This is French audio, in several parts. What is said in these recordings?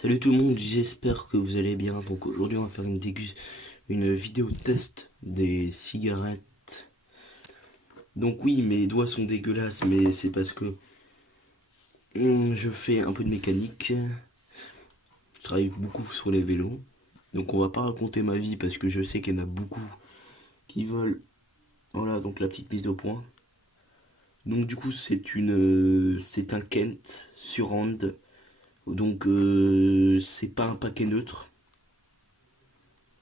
Salut tout le monde, j'espère que vous allez bien. Donc aujourd'hui on va faire une vidéo test des cigarettes. Donc oui, mes doigts sont dégueulasses, mais c'est parce que je fais un peu de mécanique. Je travaille beaucoup sur les vélos. Donc on va pas raconter ma vie parce que je sais qu'il y en a beaucoup qui veulent. Voilà, donc la petite mise au point. Donc du coup c'est un Kent Surround. Donc c'est pas un paquet neutre.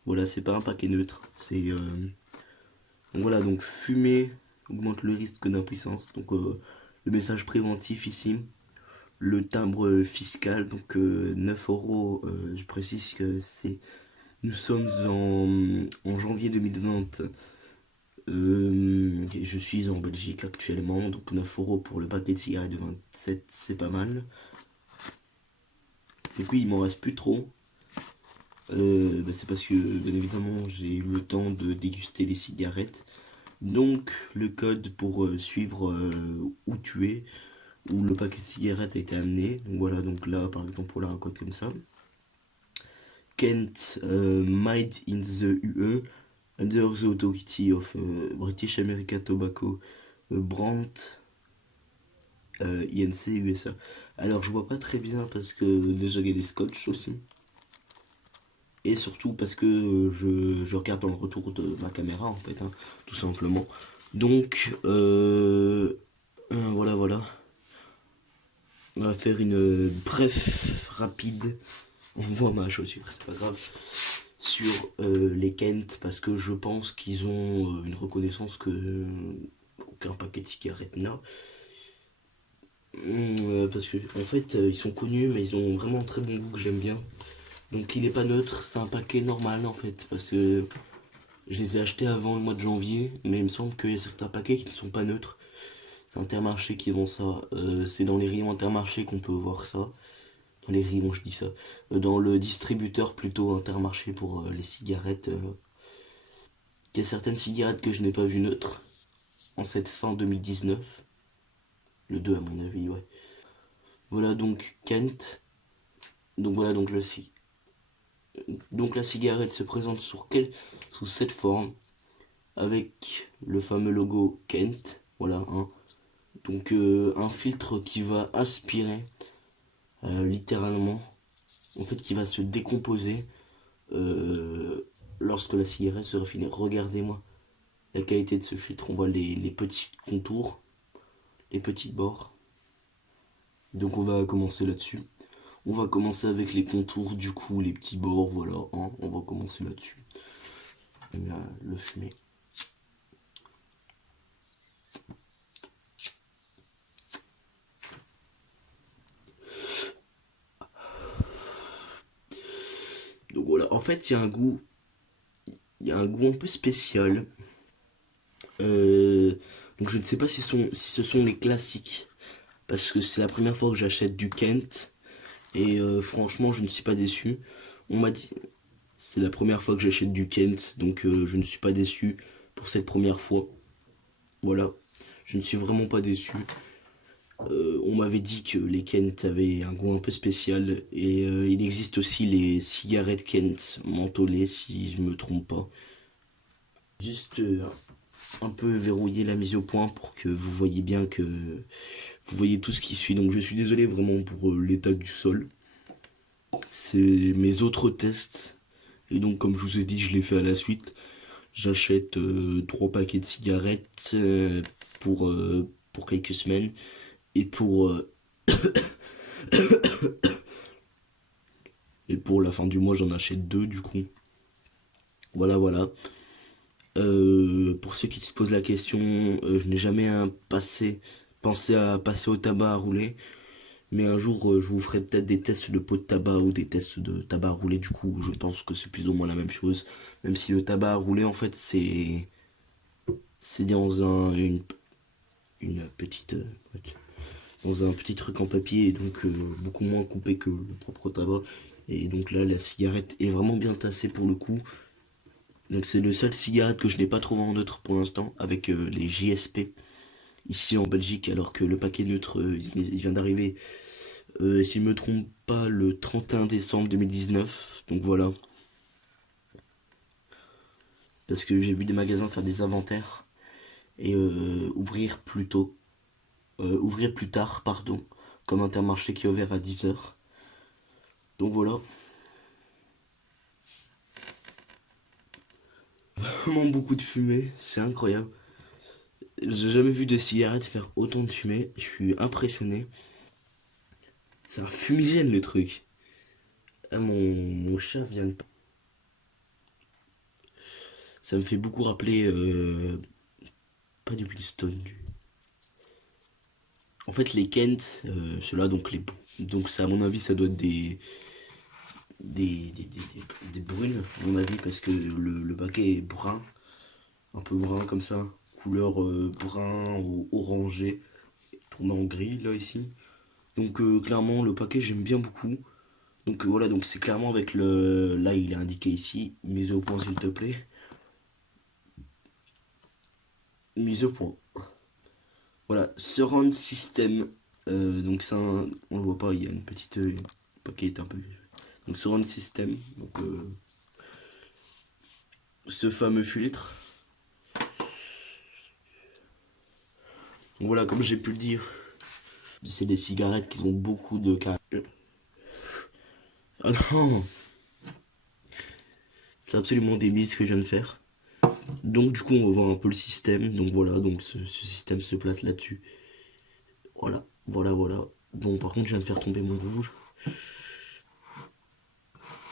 Voilà, c'est pas un paquet neutre. Donc voilà, donc fumer augmente le risque d'impuissance. Donc le message préventif ici. Le timbre fiscal, donc 9 euros. Je précise que nous sommes en janvier 2020. Je suis en Belgique actuellement, donc 9 euros pour le paquet de cigarettes de 27, c'est pas mal. Donc oui, il m'en reste plus trop. C'est parce que, bien évidemment, j'ai eu le temps de déguster les cigarettes. Donc, le code pour suivre où tu es, où le paquet de cigarettes a été amené. Donc voilà, donc là, par exemple, on a un code comme ça. Kent, made in the UE, under the authority of British American Tobacco, Brandt, INC, USA. Alors, je vois pas très bien parce que déjà, il y a des scotch aussi. Et surtout parce que je regarde dans le retour de ma caméra en fait, hein, tout simplement. Donc voilà. On va faire une bref rapide. On voit ma chaussure, c'est pas grave. Sur les Kent parce que je pense qu'ils ont une reconnaissance que aucun paquet de cigarettes n'a. Parce que en fait ils sont connus mais ils ont vraiment un très bon goût que j'aime bien. Donc il n'est pas neutre, c'est un paquet normal en fait, parce que je les ai achetés avant le mois de janvier, mais il me semble qu'il y a certains paquets qui ne sont pas neutres. C'est Intermarché qui vend ça, c'est dans les rayons Intermarché qu'on peut voir ça. Dans les rayons, je dis ça. Dans le distributeur plutôt Intermarché pour les cigarettes. Il y a certaines cigarettes que je n'ai pas vues neutres en cette fin 2019. Le 2 à mon avis, ouais. Voilà donc Kent. Donc voilà donc donc la cigarette se présente sous cette forme avec le fameux logo Kent, voilà, hein. Donc un filtre qui va aspirer littéralement, en fait qui va se décomposer lorsque la cigarette sera finie. Regardez-moi la qualité de ce filtre, on voit les petits contours, les petits bords. Donc on va commencer là-dessus. On va commencer avec les contours, du coup les petits bords, voilà, hein, on va commencer là-dessus. On va le fumer. Donc voilà, en fait il y a un goût un peu spécial. Donc je ne sais pas si ce sont les classiques, parce que c'est la première fois que j'achète du Kent, et franchement je ne suis pas déçu. On m'a dit, c'est la première fois que j'achète du Kent, donc je ne suis pas déçu pour cette première fois. Voilà, je ne suis vraiment pas déçu. On m'avait dit que les Kent avaient un goût un peu spécial, et il existe aussi les cigarettes Kent mentholées, si je me trompe pas. Juste un peu verrouiller la mise au point pour que vous voyez bien que vous voyez tout ce qui suit. Donc je suis désolé vraiment pour l'état du sol. C'est mes autres tests. Et donc comme je vous ai dit, je l'ai fait à la suite. J'achète 3 paquets de cigarettes pour quelques semaines. Et et pour la fin du mois, j'en achète 2 du coup. Voilà. Pour ceux qui se posent la question, je n'ai jamais pensé à passer au tabac à rouler. Mais un jour, je vous ferai peut-être des tests de pot de tabac ou des tests de tabac à rouler. Du coup, je pense que c'est plus ou moins la même chose. Même si le tabac à rouler, en fait, c'est dans une petite, dans un petit truc en papier, et donc beaucoup moins coupé que le propre tabac. Et donc là, la cigarette est vraiment bien tassée pour le coup. Donc c'est le seul cigarette que je n'ai pas trouvé en neutre pour l'instant, avec les JSP ici en Belgique, alors que le paquet neutre, il vient d'arriver Si je me trompe pas, le 31 décembre 2019. Donc voilà. Parce que j'ai vu des magasins faire des inventaires et ouvrir plus tôt. Ouvrir plus tard, pardon. Comme Intermarché qui est ouvert à 10 h. Donc voilà. Vraiment beaucoup de fumée, c'est incroyable. J'ai jamais vu de cigarette faire autant de fumée. Je suis impressionné. C'est un fumigène le truc. Ah, mon chat vient de... Ça me fait beaucoup rappeler... pas du Winston. En fait les Kent, ceux-là donc les... Donc ça, à mon avis ça doit être des brunes à mon avis parce que le paquet est brun. Un peu brun comme ça. Couleur brun ou orangé. Tourné en gris là ici. Donc clairement le paquet j'aime bien beaucoup. Donc voilà, donc c'est clairement avec le... Là il est indiqué ici, mise au point s'il te plaît. Mise au point. Voilà, surround system. Donc ça, on le voit pas, il y a une petite... le paquet est un peu... Donc surround system, donc ce fameux filtre. Donc voilà, comme j'ai pu le dire, c'est des cigarettes qui ont beaucoup de caractère. Ah non, c'est absolument débile ce que je viens de faire. Donc du coup on va voir un peu le système. Donc voilà, donc ce système se place là-dessus. Voilà, voilà, voilà. Bon par contre je viens de faire tomber mon rouge.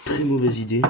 Très mauvaise idée.